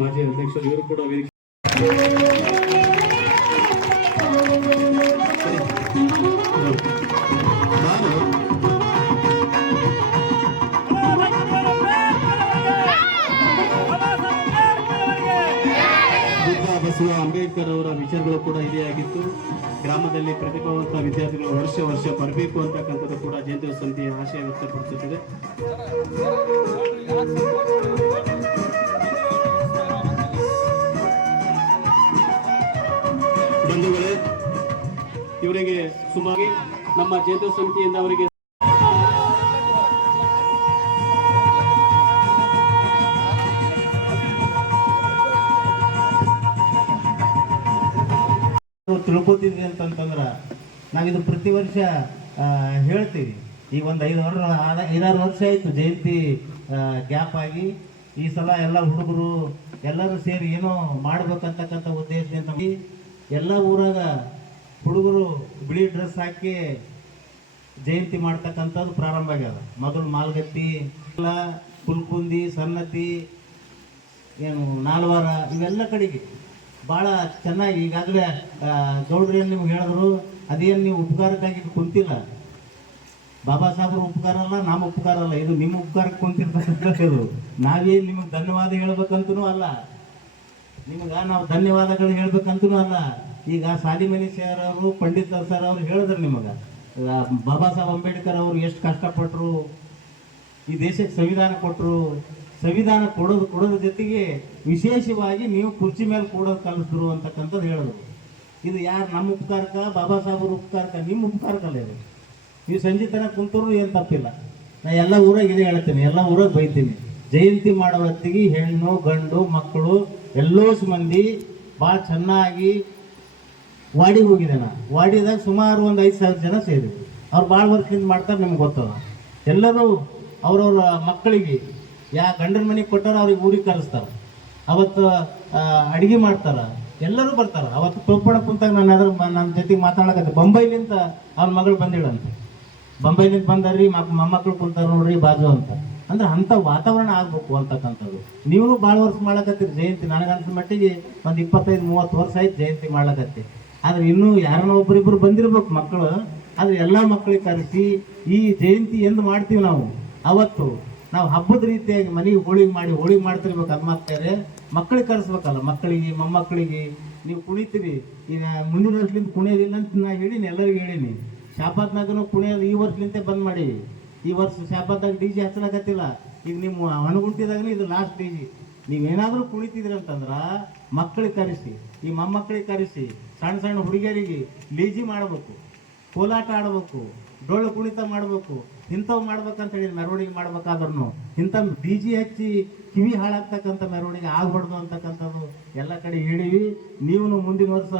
ಮಾಜಿ ಅಧ್ಯಕ್ಷರು ಇವರು ಕೂಡ ವೇದಿಕೆ ಬಸವ ಅಂಬೇಡ್ಕರ್ ಅವರ ವಿಚಾರಗಳು ಕೂಡ ಇದೇ ಆಗಿತ್ತು. ಗ್ರಾಮದಲ್ಲಿ ಪ್ರತಿಭಾವಂತ ವಿದ್ಯಾರ್ಥಿಗಳು ವರ್ಷ ಬರಬೇಕು ಅಂತಕ್ಕಂಥದ್ದು ಕೂಡ ಜಯಂತಿ ಸಮಿತಿಯ ಆಶಯ ವ್ಯಕ್ತಪಡಿಸುತ್ತದೆ. ಬಂಧುಗಳೇ, ಇವರಿಗೆ ಸುಮಾರು ನಮ್ಮ ಜಯಂತಿ ಸಮಿತಿಯಿಂದ ಅವರಿಗೆ ತಿಳ್ಕೊತಿದ್ವಿ ಅಂತಂತಂದ್ರೆ ನಾವಿದು ಪ್ರತಿ ವರ್ಷ ಹೇಳ್ತೀವಿ. ಈಗ ಒಂದು 5-6 ವರ್ಷ ಆಯಿತು ಜಯಂತಿ ಗ್ಯಾಪ್ ಆಗಿ. ಈ ಸಲ ಎಲ್ಲ ಹುಡುಗರು ಎಲ್ಲರೂ ಸೇರಿ ಏನೋ ಮಾಡ್ಬೇಕಂತಕ್ಕಂಥ ಉದ್ದೇಶದಿಂದ ಎಲ್ಲ ಊರಾಗ ಹುಡುಗರು ಬಿಳಿ ಡ್ರೆಸ್ ಹಾಕಿ ಜಯಂತಿ ಮಾಡ್ತಕ್ಕಂಥದ್ದು ಪ್ರಾರಂಭ ಆಗ್ಯದ. ಮೊದಲು ಮಾಲ್ಗತ್ತಿ, ಕುಲ್ಕುಂದಿ, ಸನ್ನತಿ, ಏನು ನಾಲ್ವಾರ, ಇವೆಲ್ಲ ಕಡೆಗೆ ಭಾಳ ಚೆನ್ನಾಗಿ ಈಗಾಗಲೇ ಗೌಡ್ರು ಏನು ನಿಮ್ಗೆ ಹೇಳಿದ್ರು, ಅದೇನು ನೀವು ಉಪಕಾರಕ್ಕಾಗಿ ಕುಂತಿಲ್ಲ. ಬಾಬಾ ಸಾಹೇಬ್ರ ಉಪಕಾರ ಅಲ್ಲ, ನಮ್ಮ ಉಪಕಾರ ಅಲ್ಲ, ಇದು ನಿಮ್ಮ ಉಪಕಾರಕ್ಕೆ ಕುಂತಿರ್ತಕ್ಕಂಥದ್ದು. ನಾವೇನು ನಿಮಗೆ ಧನ್ಯವಾದ ಹೇಳ್ಬೇಕಂತನೂ ಅಲ್ಲ, ನಿಮ್ಗೆ ನಾವು ಧನ್ಯವಾದಗಳು ಹೇಳ್ಬೇಕಂತನೂ ಅಲ್ಲ. ಈಗ ಸಾಲಿಮನಿ ಸರ್ ಅವರು, ಪಂಡಿತ್ ಸರ್ ಅವರು ಹೇಳಿದ್ರು ನಿಮಗೆ, ಬಾಬಾ ಸಾಹೇಬ್ ಅಂಬೇಡ್ಕರ್ ಅವರು ಎಷ್ಟು ಕಷ್ಟಪಟ್ಟರು, ಈ ದೇಶಕ್ಕೆ ಸಂವಿಧಾನ ಕೊಟ್ಟರು. ಸಂವಿಧಾನ ಕೊಡೋದ್ರ ಜೊತೆಗೆ ವಿಶೇಷವಾಗಿ ನೀವು ಕುರ್ಚಿ ಮೇಲೆ ಕೂಡೋದು ಕಲಿಸಿದ್ರು ಅಂತಕ್ಕಂಥದ್ದು ಹೇಳಿದ್ರು. ಇದು ಯಾರು ನಮ್ಮ ಉಪಕಾರಕ, ಬಾಬಾ ಸಾಹೇಬ್ರ ಉಪಕಾರಕ, ನಿಮ್ಮ ಉಪಕಾರಕಲ್ಲ ಇದು. ನೀವು ಸಂಜೆ ತನಕ ಕುಂತರು ಏನು ತಪ್ಪಿಲ್ಲ. ನಾ ಎಲ್ಲ ಊರಾಗ ಇದೇ ಹೇಳ್ತೀನಿ, ಎಲ್ಲ ಊರಾಗ ಬೈತೀನಿ. ಜಯಂತಿ ಮಾಡೋ ಹೊತ್ತಿಗೆ ಹೆಣ್ಣು ಗಂಡು ಮಕ್ಕಳು ಎಲ್ಲೋಸ್ ಮಂದಿ ಭಾಳ ಚೆನ್ನಾಗಿ ವಾಡಿಗೆ ಹೋಗಿದೆ. ನಾ ವಾಡಿದಾಗ ಸುಮಾರು ಒಂದು 5,000 ಜನ ಸೇರಿದ್ರು. ಅವ್ರು ಭಾಳ ವರ್ಷದಿಂದ ಮಾಡ್ತಾರೆ, ನಿಮ್ಗೆ ಗೊತ್ತದ. ಎಲ್ಲರೂ ಅವ್ರವ್ರ ಮಕ್ಕಳಿಗೆ ಗಂಡನ ಮನೆಗೆ ಕೊಟ್ಟಾರ ಅವ್ರಿಗೆ ಊರಿಗೆ ಕರೆಸ್ತಾರೆ. ಅವತ್ತು ಅಡುಗೆ ಮಾಡ್ತಾರೆ, ಎಲ್ಲರೂ ಬರ್ತಾರೆ. ಅವತ್ತು ಟೋಪಣ ಕುಂತಾಗ ನನ್ನ ಜೊತೆಗೆ ಮಾತಾಡಕತ್ತೆ. ಬೊಂಬೈಲಿಂದ ಅವ್ನ ಮಗಳು ಬಂದಿಳಂತೆ. ಬೊಂಬೈಲಿಂದ ಬಂದಾರ್ರಿ, ಮೊಮ್ಮಕ್ಕಳು ಕುಂತಾರ ನೋಡ್ರಿ ಬಾಜು ಅಂತ. ಅಂದ್ರೆ ಅಂಥ ವಾತಾವರಣ ಆಗ್ಬೇಕು ಅಂತಕ್ಕಂಥದ್ದು. ನೀವು ಭಾಳ ವರ್ಷ ಮಾಡ್ಲಕತ್ತೀರಿ ಜಯಂತಿ. ನನಗನ್ಸ ಮಟ್ಟಿಗೆ ಒಂದು 25-30 ವರ್ಷ ಆಯ್ತು ಜಯಂತಿ ಮಾಡ್ಲಕತ್ತಿ. ಆದ್ರೆ ಇನ್ನೂ ಯಾರನ್ನ ಒಬ್ಬರಿಬ್ಬರು ಬಂದಿರ್ಬೇಕು ಮಕ್ಕಳು. ಆದ್ರೆ ಎಲ್ಲ ಮಕ್ಕಳಿಗೆ ಕರೆಸಿ ಈ ಜಯಂತಿ ಎಂದು ಮಾಡ್ತೀವಿ ನಾವು, ಅವತ್ತು ನಾವು ಹಬ್ಬದ ರೀತಿಯಾಗಿ ಮನೆಗೆ ಹೋಳಿಗೆ ಮಾಡ್ತಿರ್ಬೇಕು. ಅದು ಮಾಡ್ತಾರೆ, ಮಕ್ಕಳಿಗೆ ಕರೆಸ್ಬೇಕಲ್ಲ. ಮಕ್ಕಳಿಗೆ ಮೊಮ್ಮಕ್ಕಳಿಗೆ ನೀವು ಕುಣಿತೀರಿ. ಈಗ ಮುಂದಿನ ವರ್ಷದಿಂದ ಕುಣಿಯೋದಿಲ್ಲ ಅಂತ ನಾ ಹೇಳೀನಿ, ಎಲ್ಲರಿಗೂ ಹೇಳೀನಿ. ಶಾಬಾದ್ನಾಗೂ ಕುಣಿಯೋದು ಈ ವರ್ಷಲಿಂತೆ ಬಂದ್ ಮಾಡೀವಿ. ಈ ವರ್ಷ ಶಾಬಾದ್ದಾಗ DJ ಹಚ್ಚಲಾಗತ್ತಿಲ್ಲ. ಈಗ ನಿಮ್ಮ ಹಣಗುಂಟಿದಾಗನೇ ಇದು ಲಾಸ್ಟ್ DJ. ನೀವೇನಾದರೂ ಕುಣಿತಿದ್ರಿ ಅಂತಂದ್ರೆ ಮಕ್ಕಳಿಗೆ ಕರೆಸಿ, ಈ ಮೊಮ್ಮಕ್ಕಳಿಗೆ ಕರೆಸಿ, ಸಣ್ಣ ಸಣ್ಣ ಹುಡುಗಿಯರಿಗೆ ಲೀಜಿ ಮಾಡಬೇಕು, ಕೋಲಾಟ ಆಡಬೇಕು, ಡೊಳ್ಳು ಕುಣಿತ ಮಾಡಬೇಕು. ಇಂಥವು ಮಾಡ್ಬೇಕಂತ ಹೇಳಿ ಮೆರವಣಿಗೆ ಮಾಡ್ಬೇಕಾದ್ರೂ ಇಂಥ DJ ಹಚ್ಚಿ ಕಿವಿ ಹಾಳಾಗ್ತಕ್ಕಂಥ ಮೆರವಣಿಗೆ ಆಗ್ಬಾರ್ದು ಅಂತಕ್ಕಂಥದ್ದು ಎಲ್ಲ ಕಡೆ ಹೇಳಿವಿ. ನೀವು ಮುಂದಿನ ವರ್ಷ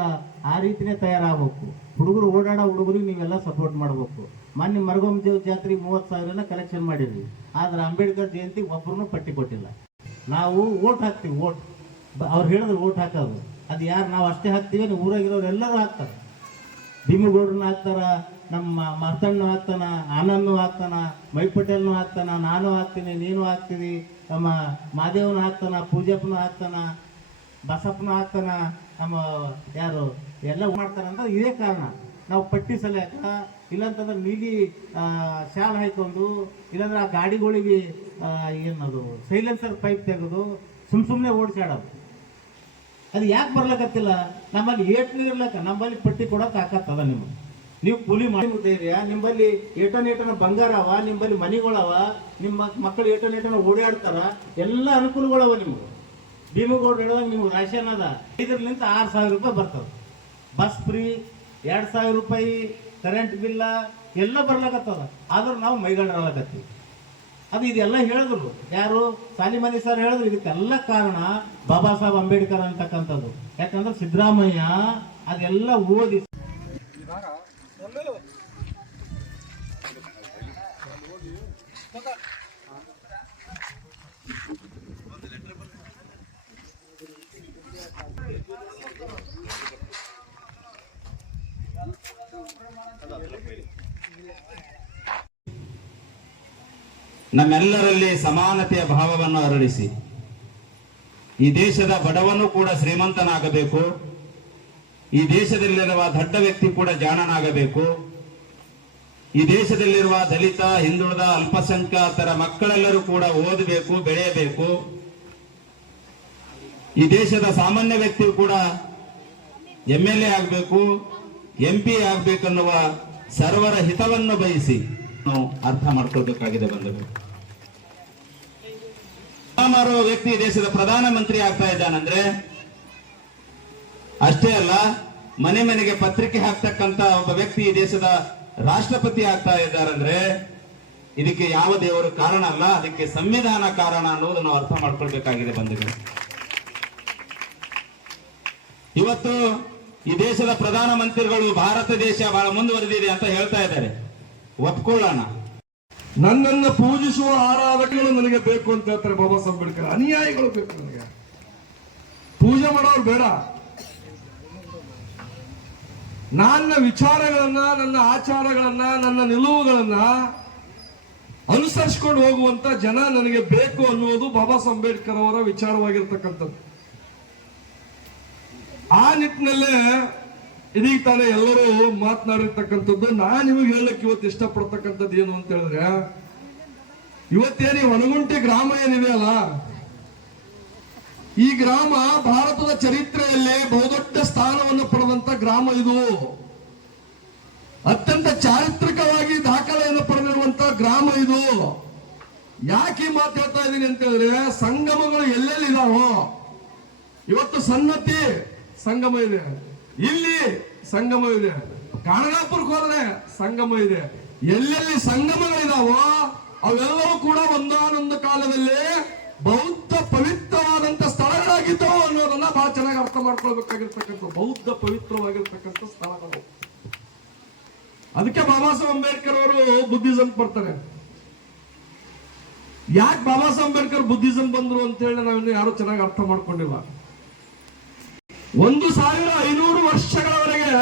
ಆ ರೀತಿನೇ ತಯಾರಾಗಬೇಕು. ಹುಡುಗರು ಓಡಾಡೋ ಹುಡುಗರಿಗೆ ನೀವೆಲ್ಲ ಸಪೋರ್ಟ್ ಮಾಡಬೇಕು. ಮೊನ್ನೆ ಮರಗೊಂಬ ಜಾತ್ರೆಗೆ 30,000 ಕಲೆಕ್ಷನ್ ಮಾಡಿದ್ವಿ. ಆದ್ರೆ ಅಂಬೇಡ್ಕರ್ ಜಯಂತಿಗೆ ಒಬ್ಬರೂ ಪಟ್ಟಿ ಕೊಟ್ಟಿಲ್ಲ. ನಾವು ಓಟ್ ಹಾಕ್ತೀವಿ, ಅವ್ರು ಹೇಳಿದ್ರು ಓಟ್ ಹಾಕೋದು. ಅದು ಯಾರು ನಾವು ಅಷ್ಟೇ ಹಾಕ್ತೀವಿ, ನೀವು ಊರಾಗಿರೋರು ಎಲ್ಲರೂ ಹಾಕ್ತಾರೆ. ಭೀಮಗೌಡ್ರನ್ನ ಹಾಕ್ತಾರ, ನಮ್ಮ ಮರ್ತಣ್ಣು ಹಾಕ್ತಾನ, ಆನಂದ್ನು ಹಾಕ್ತಾನ, ಮೈ ಪಟೇಲ್ನು ಹಾಕ್ತಾನ, ನಾನು ಹಾಕ್ತೀನಿ, ನೀನು ಹಾಕ್ತೀವಿ, ನಮ್ಮ ಮಾದೇವನು ಹಾಕ್ತಾನ, ಪೂಜಪ್ಪನು ಹಾಕ್ತಾನ, ಬಸಪ್ಪನು ಹಾಕ್ತಾನ, ನಮ್ಮ ಯಾರು ಎಲ್ಲ ಮಾಡ್ತಾರಂತ ಇದೇ ಕಾರಣ. ನಾವು ಪಟ್ಟಿ ಸಲ್ಯಾಕ, ಇಲ್ಲಾಂತಂದ್ರೆ ನೀಲಿ ಶಾಲ್ ಹಾಕೊಂಡು, ಇಲ್ಲಾಂದ್ರೆ ಆ ಗಾಡಿಗಳಿಗೆ ಏನದು ಸೈಲೆನ್ಸರ್ ಪೈಪ್ ತೆಗೆದು ಸುಮ್ಮನೆ ಓಡಿಸಾಡೋದು. ಅದು ಯಾಕೆ ಬರ್ಲಕತ್ತಿಲ್ಲ? ನಮ್ಮಲ್ಲಿ ಏಟು ಇರ್ಲಕ್ಕ, ನಮ್ಮಲ್ಲಿ ಪಟ್ಟಿ ಕೊಡೋಕೆ ಆಕತ್ತದ. ನೀವು ಕೂಲಿ ಮಾಡಿ ನಿಮ್ಮಲ್ಲಿ ಏಟನ ಬಂಗಾರ ಅವ, ನಿಮ್ಮಲ್ಲಿ ಮನೆಗಳವ, ನಿಮ್ಮ ಮಕ್ಕಳು ಏಟನ ಓಡಾಡ್ತಾರ, ಎಲ್ಲ ಅನುಕೂಲಗಳವ ನಿಮ್ಗೆ. ಭೀಮಗೌಡ್ರು ಹೇಳಿದಾಗ ನಿಮ್ಗೆ ರೇಷನ್ ಅದ, 5ರಿಂದ 6,000 ರೂಪಾಯಿ ಬರ್ತದೆ. ಬಸ್ ಫ್ರೀ, 2,000 ರೂಪಾಯಿ ಕರೆಂಟ್ ಬಿಲ್ಲ ಎಲ್ಲ ಬರ್ಲಕತ್ತದ. ಆದ್ರೆ ನಾವು ಮೈಗಂಡ್ರಲ್ಲಕತ್ತೀವಿ. ಅದು ಇದೆಲ್ಲ ಹೇಳಿದ್ರು ಯಾರು? ಸಾಲಿಮನಿ ಸರ್ ಹೇಳಿದ್ರು. ಇದಕ್ಕೆಲ್ಲ ಕಾರಣ ಬಾಬಾ ಸಾಹೇಬ್ ಅಂಬೇಡ್ಕರ್ ಅಂತಕ್ಕಂಥದ್ದು. ಯಾಕಂದ್ರೆ ಸಿದ್ದರಾಮಯ್ಯ ಅದೆಲ್ಲ ಓದಿ ನಮ್ಮೆಲ್ಲರಲ್ಲಿ ಸಮಾನತೆಯ ಭಾವವನ್ನು ಹರಡಿಸಿ ಈ ದೇಶದ ಬಡವನು ಕೂಡ ಶ್ರೀಮಂತನಾಗಬೇಕು, ಈ ದೇಶದಲ್ಲಿರುವ ದೊಡ್ಡ ವ್ಯಕ್ತಿ ಕೂಡ ಜಾಣನಾಗಬೇಕು, ಈ ದೇಶದಲ್ಲಿರುವ ದಲಿತ, ಹಿಂದುಳಿದ, ಅಲ್ಪಸಂಖ್ಯಾತರ ಮಕ್ಕಳೆಲ್ಲರೂ ಕೂಡ ಓದಬೇಕು, ಬೆಳೆಯಬೇಕು, ಈ ದೇಶದ ಸಾಮಾನ್ಯ ವ್ಯಕ್ತಿ ಕೂಡ MLA ಆಗಬೇಕು, MP ಆಗಬೇಕನ್ನುವ ಸರ್ವರ ಹಿತವನ್ನು ಬಯಸಿ ನಾವು ಅರ್ಥ ಮಾಡ್ಕೊಳ್ಬೇಕಾಗಿದೆ ಬಂಧುಗಳು. ಮಾರುವ ವ್ಯಕ್ತಿ ದೇಶದ ಪ್ರಧಾನಮಂತ್ರಿ ಆಗ್ತಾ ಇದ್ದಾನಂದ್ರೆ ಅಷ್ಟೇ ಅಲ್ಲ, ಮನೆ ಮನೆಗೆ ಪತ್ರಿಕೆ ಹಾಕ್ತಕ್ಕಂತ ಒಬ್ಬ ವ್ಯಕ್ತಿ ಈ ದೇಶದ ರಾಷ್ಟ್ರಪತಿ ಆಗ್ತಾ ಇದ್ದಾರಂದ್ರೆ ಇದಕ್ಕೆ ಯಾವ ದೇವರು ಕಾರಣ ಅಲ್ಲ, ಅದಕ್ಕೆ ಸಂವಿಧಾನ ಕಾರಣ ಅನ್ನೋದು ನಾವು ಅರ್ಥ ಮಾಡ್ಕೊಳ್ಬೇಕಾಗಿದೆ ಬಂಧುಗಳು. ಇವತ್ತು ಈ ದೇಶದ ಪ್ರಧಾನಮಂತ್ರಿಗಳು ಭಾರತ ದೇಶ ಬಹಳ ಮುಂದುವರೆದಿದೆ ಅಂತ ಹೇಳ್ತಾ ಇದ್ದಾರೆ, ಒಪ್ಕೊಳ್ಳೋಣ. ನನ್ನನ್ನು ಪೂಜಿಸುವ ಆರಾಧಕಗಳು ನನಗೆ ಬೇಕು ಅಂತ ಹೇಳ್ತಾರೆ ಬಾಬಾ ಸಾಹೇಬ್ ಅಂಬೇಡ್ಕರ್. ಅನುಯಾಯಿಗಳು ಬೇಕು ನನಗೆ, ಪೂಜೆ ಮಾಡೋರು ಬೇಡ. ನನ್ನ ವಿಚಾರಗಳನ್ನ, ನನ್ನ ಆಚಾರಗಳನ್ನ, ನನ್ನ ನಿಲುವುಗಳನ್ನ ಅನುಸರಿಸಿಕೊಂಡು ಹೋಗುವಂತ ಜನ ನನಗೆ ಬೇಕು ಅನ್ನುವುದು ಬಾಬಾ ಸಾಹೇಬ್ ಅಂಬೇಡ್ಕರ್ ಅವರ ವಿಚಾರವಾಗಿರ್ತಕ್ಕಂಥದ್ದು. ಆ ನಿಟ್ಟಿನಲ್ಲೇ ಇದೀಗ ತಾನೇ ಎಲ್ಲರೂ ಮಾತನಾಡಿರ್ತಕ್ಕಂಥದ್ದು. ನಾನು ನಿಮಗೆ ಹೇಳಕ್ಕೆ ಇವತ್ತು ಇಷ್ಟಪಡ್ತಕ್ಕಂಥದ್ದು ಏನು ಅಂತ ಹೇಳಿದ್ರೆ, ಇವತ್ತೇನು ಹೊನಗುಂಟಿ ಗ್ರಾಮ ಏನಿದೆ ಅಲ್ಲ, ಈ ಗ್ರಾಮ ಭಾರತದ ಚರಿತ್ರೆಯಲ್ಲಿ ಬಹುದೊಡ್ಡ ಸ್ಥಾನವನ್ನು ಪಡೆದಂತ ಗ್ರಾಮ. ಇದು ಅತ್ಯಂತ ಚಾರಿತ್ರಿಕವಾಗಿ ದಾಖಲೆಯನ್ನು ಪಡೆದಿರುವಂತ ಗ್ರಾಮ ಇದು. ಯಾಕೆ ಈ ಮಾತು ಹೇಳ್ತಾ ಇದ್ದೀನಿ ಅಂತ ಹೇಳಿದ್ರೆ, ಸಂಗಮಗಳು ಎಲ್ಲೆಲ್ಲಿದಾವೋ, ಇವತ್ತು ಸನ್ನತಿ ಸಂಗಮ ಇದೆ, ಇಲ್ಲಿ ಸಂಗಮ ಇದೆ, ಕಾಣಗಾಪುರಕ್ಕೆ ಹೋದ್ರೆ ಸಂಗಮ ಇದೆ. ಎಲ್ಲೆಲ್ಲಿ ಸಂಗಮಗಳಿದಾವೋ ಅವೆಲ್ಲವೂ ಕೂಡ ಒಂದಾನೊಂದು ಕಾಲದಲ್ಲಿ ಬೌದ್ಧ ಪವಿತ್ರವಾದಂತ ಸ್ಥಳಗಳಾಗಿದ್ದವು ಅನ್ನೋದನ್ನ ಬಹಳ ಚೆನ್ನಾಗಿ ಅರ್ಥ ಮಾಡ್ಕೊಳ್ಬೇಕಾಗಿರ್ತಕ್ಕಂಥ ಬೌದ್ಧ ಪವಿತ್ರವಾಗಿರ್ತಕ್ಕಂಥ ಸ್ಥಳಗಳು. ಅದಕ್ಕೆ ಬಾಬಾ ಸಾಹೇಬ್ ಅಂಬೇಡ್ಕರ್ ಅವರು ಬುದ್ಧಿಸಂ ಬರ್ತಾರೆ. ಯಾಕೆ ಬಾಬಾ ಸಾಹೇಬ್ ಅಂಬೇಡ್ಕರ್ ಬುದ್ಧಿಸಂ ಬಂದ್ರು ಅಂತ ಹೇಳಿ ನಾವಿನ್ನು ಯಾರು ಚೆನ್ನಾಗಿ ಅರ್ಥ ಮಾಡ್ಕೊಂಡಿಲ್ಲ. 1500 ವರ್ಷಗಳವರೆಗೆ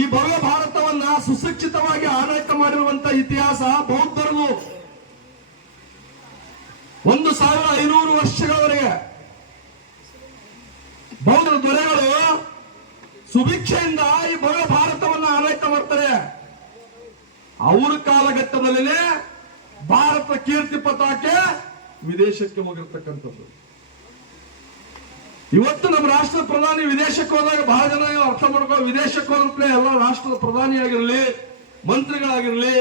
ಈ ಭವ್ಯ ಭಾರತವನ್ನ ಸುಶಿಕ್ಷಿತವಾಗಿ ಆಡಳಿತ ಮಾಡಿರುವಂತ ಇತಿಹಾಸ ಬೌದ್ಧರದು. 1500 ವರ್ಷಗಳವರೆಗೆ ಬೌದ್ಧ ದೊರೆಗಳು ಸುಭಿಕ್ಷೆಯಿಂದ ಈ ಭವ್ಯ ಭಾರತವನ್ನ ಆಡಳಿತ ಮಾಡ್ತಾರೆ. ಅವರ ಕಾಲಘಟ್ಟದಲ್ಲಿನೇ ಭಾರತ ಕೀರ್ತಿ ಪತಾಕೆ ವಿದೇಶಕ್ಕೆ ಹೋಗಿರ್ತಕ್ಕಂಥದ್ದು. ಇವತ್ತು ನಮ್ಮ ರಾಷ್ಟ್ರದ ಪ್ರಧಾನಿ ವಿದೇಶಕ್ಕೆ ಹೋದಾಗ ಬಹಳ ಜನ ಅರ್ಥ ಮಾಡ್ಕೋ, ವಿದೇಶಕ್ಕೆ ಹೋದ್ರೆ ಎಲ್ಲ ರಾಷ್ಟ್ರದ ಪ್ರಧಾನಿ ಆಗಿರಲಿ, ಮಂತ್ರಿಗಳಾಗಿರ್ಲಿ,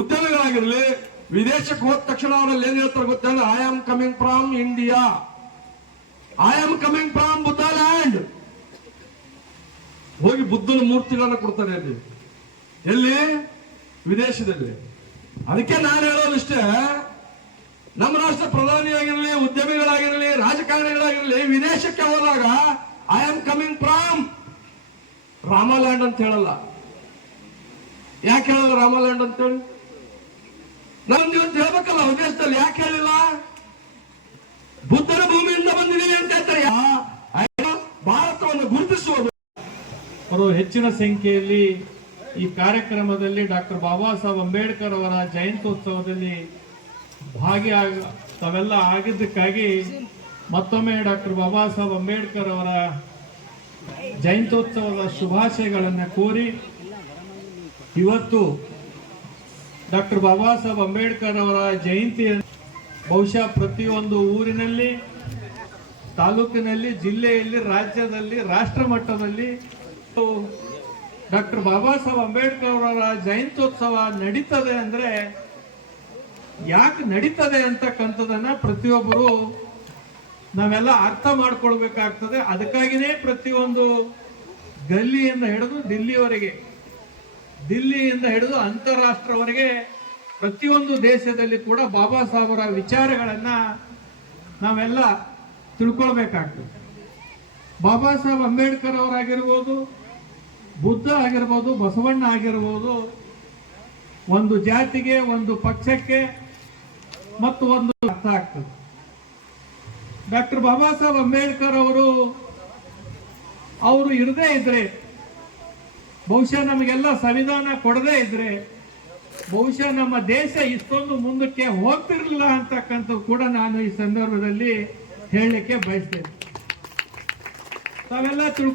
ಉದ್ಯಮಿಗಳಾಗಿರ್ಲಿ, ವಿದೇಶಕ್ಕೆ ಹೋದ ತಕ್ಷಣ ಅವರಲ್ಲಿ ಏನ್ ಹೇಳ್ತಾರೆ ಗೊತ್ತೇನು? I am coming from India, I am coming from Buddha land. ಹೋಗಿ ಬುದ್ಧನ ಮೂರ್ತಿಗಳನ್ನ ಕೊಡ್ತಾರೆ ಅಲ್ಲಿ, ಎಲ್ಲಿ? ವಿದೇಶದಲ್ಲಿ. ಅದಕ್ಕೆ ನಾನು ಹೇಳೋದಿಷ್ಟೇ, ನಮ್ಮ ರಾಷ್ಟ್ರ ಪ್ರಧಾನಿಯಾಗಿರಲಿ, ಉದ್ಯಮಿಗಳಾಗಿರಲಿ, ರಾಜಕಾರಣಿಗಳಾಗಿರಲಿ, ವಿದೇಶಕ್ಕೆ ಹೋದಾಗ ಐ ಆಮ್ ಕಮಿಂಗ್ ಫ್ರಮ್ ರಾಮಲ್ಯಾಂಡ್ ಅಂತ ಹೇಳಲ್ಲ. ಯಾಕೆ ಹೇಳಲ್ಲ ರಾಮಲ್ಯಾಂಡ್ ಅಂತೇಳಿ? ನಾನು ಇವತ್ತು ಹೇಳ್ಬೇಕಲ್ಲ, ವಿದೇಶದಲ್ಲಿ ಯಾಕೆ ಹೇಳಿಲ್ಲ? ಬುದ್ಧನ ಭೂಮಿಯಿಂದ ಬಂದಿದ್ದೀನಿ ಅಂತ ಹೇಳ್ತಾರೆ. ಭಾರತವನ್ನು ಗುರುತಿಸುವುದು. ಅವರು ಹೆಚ್ಚಿನ ಸಂಖ್ಯೆಯಲ್ಲಿ ಈ ಕಾರ್ಯಕ್ರಮದಲ್ಲಿ ಡಾಕ್ಟರ್ ಬಾಬಾ ಸಾಹೇಬ್ ಅಂಬೇಡ್ಕರ್ ಅವರ ಜಯಂತ್ಯೋತ್ಸವದಲ್ಲಿ ತಾವೆಲ್ಲ ಆಗಿದ್ದಕ್ಕಾಗಿ ಮತ್ತೊಮ್ಮೆ ಡಾಕ್ಟರ್ ಬಾಬಾ ಸಾಹೇಬ್ ಅಂಬೇಡ್ಕರ್ ಅವರ ಜಯಂತ್ಯೋತ್ಸವದ ಶುಭಾಶಯಗಳನ್ನು ಕೋರಿ, ಇವತ್ತು ಡಾಕ್ಟರ್ ಬಾಬಾ ಸಾಹೇಬ್ ಅಂಬೇಡ್ಕರ್ ಅವರ ಜಯಂತಿ ಬಹುಶಃ ಪ್ರತಿಯೊಂದು ಊರಿನಲ್ಲಿ, ತಾಲೂಕಿನಲ್ಲಿ, ಜಿಲ್ಲೆಯಲ್ಲಿ, ರಾಜ್ಯದಲ್ಲಿ, ರಾಷ್ಟ್ರ ಮಟ್ಟದಲ್ಲಿ ಡಾಕ್ಟರ್ ಬಾಬಾ ಸಾಹೇಬ್ ಅಂಬೇಡ್ಕರ್ ಅವರ ಜಯಂತ್ಯೋತ್ಸವ ನಡೀತದೆ ಅಂದ್ರೆ ಯಾಕೆ ನಡೀತದೆ ಅಂತಕ್ಕಂಥದನ್ನ ಪ್ರತಿಯೊಬ್ಬರು ನಾವೆಲ್ಲ ಅರ್ಥ ಮಾಡ್ಕೊಳ್ಬೇಕಾಗ್ತದೆ. ಅದಕ್ಕಾಗಿನೇ ಪ್ರತಿಯೊಂದು ಗಲ್ಲಿಯಿಂದ ಹಿಡಿದು ದಿಲ್ಲಿಯಿಂದ ಹಿಡಿದು ಅಂತಾರಾಷ್ಟ್ರವರೆಗೆ ಪ್ರತಿಯೊಂದು ದೇಶದಲ್ಲಿ ಕೂಡ ಬಾಬಾ ಸಾಹೇಬರ ವಿಚಾರಗಳನ್ನ ನಾವೆಲ್ಲ ತಿಳ್ಕೊಳ್ಬೇಕಾಗ್ತದೆ. ಬಾಬಾ ಸಾಹೇಬ್ ಅಂಬೇಡ್ಕರ್ ಅವರಾಗಿರ್ಬೋದು, ಬುದ್ಧ ಆಗಿರ್ಬೋದು, ಬಸವಣ್ಣ ಆಗಿರ್ಬೋದು, ಒಂದು ಜಾತಿಗೆ, ಒಂದು ಪಕ್ಷಕ್ಕೆ ಮತ್ತು ಒಂದು ಅರ್ಥ ಆಗ್ತದೆ. ಡಾಕ್ಟರ್ ಬಾಬಾ ಸಾಹೇಬ್ ಅಂಬೇಡ್ಕರ್ ಅವರು ಇರದೇ ಇದ್ರೆ, ಬಹುಶಃ ನಮಗೆಲ್ಲ ಸಂವಿಧಾನ ಕೊಡದೇ ಇದ್ರೆ, ಬಹುಶಃ ನಮ್ಮ ದೇಶ ಇಷ್ಟೊಂದು ಮುಂದಕ್ಕೆ ಹೋಗ್ತಿರ್ಲಿಲ್ಲ ಅಂತಕ್ಕಂಥದ್ದು ಕೂಡ ನಾನು ಈ ಸಂದರ್ಭದಲ್ಲಿ ಹೇಳಲಿಕ್ಕೆ ಬಯಸ್ತೇನೆ. ತಾವೆಲ್ಲ ತಿಳ್ಕೊ